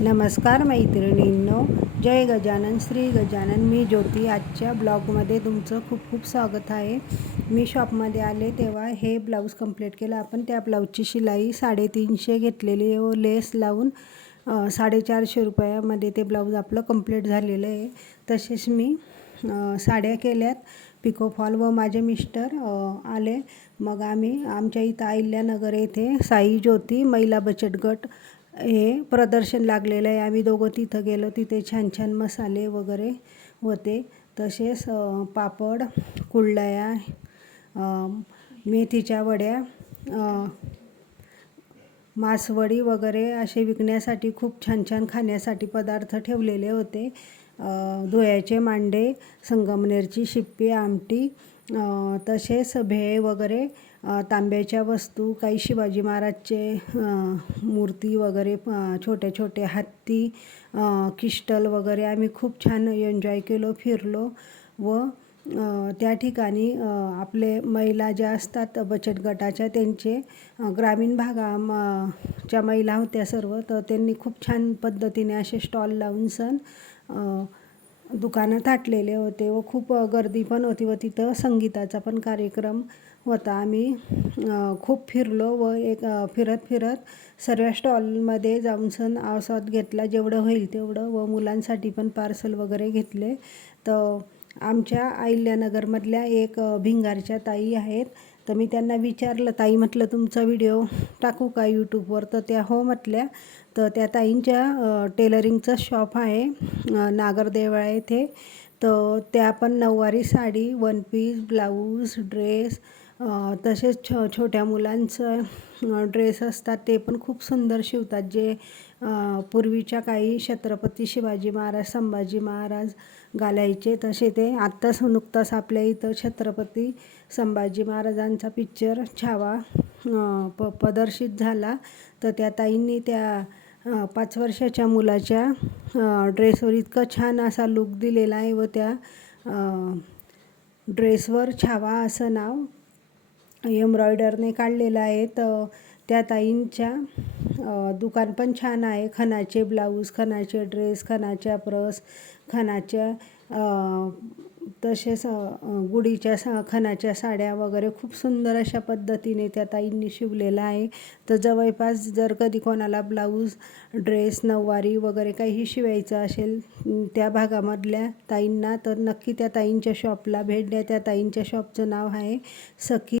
नमस्कार मैत्रिणींनो. जय गजानन श्री गजानन. मी ज्योती. आजच्या ब्लॉगमध्ये तुमचं खूप खूप स्वागत आहे. मी शॉपमध्ये आले तेव्हा हे ब्लाऊज कंप्लीट केलं. आपण त्या ब्लाऊजची शिलाई साडेतीनशे घेतलेली व लेस लावून साडेचारशे रुपयामध्ये ते ब्लाऊज आपलं कंप्लीट झालेलं आहे. तसेच मी साड्या केल्यात. पिको फॉल व माझे मिस्टर आले. मग आम्ही आमच्या इथं अहिल्यानगर येथे साई ज्योती महिला बचत गट हे प्रदर्शन लागलेलं आहे. आम्ही दोघं तिथं गेलो. तिथे छान छान मसाले वगैरे होते. तसेच पापड कुरडया मेथीच्या वड्या मासवडी वगैरे असे विकण्यासाठी खूप छान छान खाण्यासाठी पदार्थ ठेवलेले होते. अ, धुळ्याचे मांडे संगमनेरची शिप्पी आमटी तसेच भेळ वगैरे तांब्याच्या वस्तू काही शिवाजी महाराजचे मूर्ती वगैरे छोटे छोटे हत्ती किष्टल किस्टल वगैरे आम्ही खूप छान एन्जॉय केलो फिरलो व त्या ठिकाणी आपले महिला ज्या असतात बचत गटाच्या त्यांचे ग्रामीण भागा म च्या महिला होत्या सर्व तर त्यांनी खूप छान पद्धतीने असे स्टॉल लावून सण दुकानं थाटलेले होते व खूप गर्दी पण होती व तिथं संगीताचा पण कार्यक्रम होता. आम्ही खूप फिरलो व एक फिरत फिरत सर्व स्टॉलमध्ये जाऊन सण आस्वाद घेतला. जेवढं होईल तेवढं व मुलांसाठी पण पार्सल वगैरे घेतले. तर आमच्या अहिल्यानगरमधल्या एक भिंगारच्या ताई आहेत. तर मी त्यांना विचारलं ताई म्हटलं तुमचा व्हिडिओ टाकू का यूट्यूबवर तर त्या हो म्हटल्या. तर त्या ताईंच्या टेलरिंगचं शॉप आहे नागरदेवळा येथे. तर त्या पण नऊवारी sari one piece blouse dress तसेच छो छोट्या मुलांचं ड्रेस असतात ते पण खूप सुंदर शिवतात. जे पूर्वीच्या काही छत्रपती शिवाजी महाराज संभाजी महाराज घालायचे तसे ते आत्ताच नुकताच आपल्या इथं छत्रपती संभाजी महाराजांचा पिक्चर छावा प प्रदर्शित झाला. तर त्या ताईंनी त्या पाच वर्षाच्या मुलाच्या ड्रेसवर इतकं छान असा लुक दिलेला आहे व त्या ड्रेसवर छावा असं नाव एम्ब्रॉयडरने काढलेलं आहे. तर त्या ताईंच्या दुकान पण छान आहे. खणाचे ब्लाऊज खणाचे ड्रेस खणाच्या प्रस खणाच्या तसेच गुढीच्या सा खणाच्या साड्या वगैरे खूप सुंदर अशा पद्धतीने त्या ताईंनी शिवलेलं आहे. तर जवळपास जर कधी कोणाला ब्लाऊज ड्रेस नऊवारी वगैरे काही शिवायचं असेल त्या भागामधल्या ताईंना तर नक्की त्या ताईंच्या शॉपला भेट द्या. त्या ताईंच्या शॉपचं नाव आहे सखी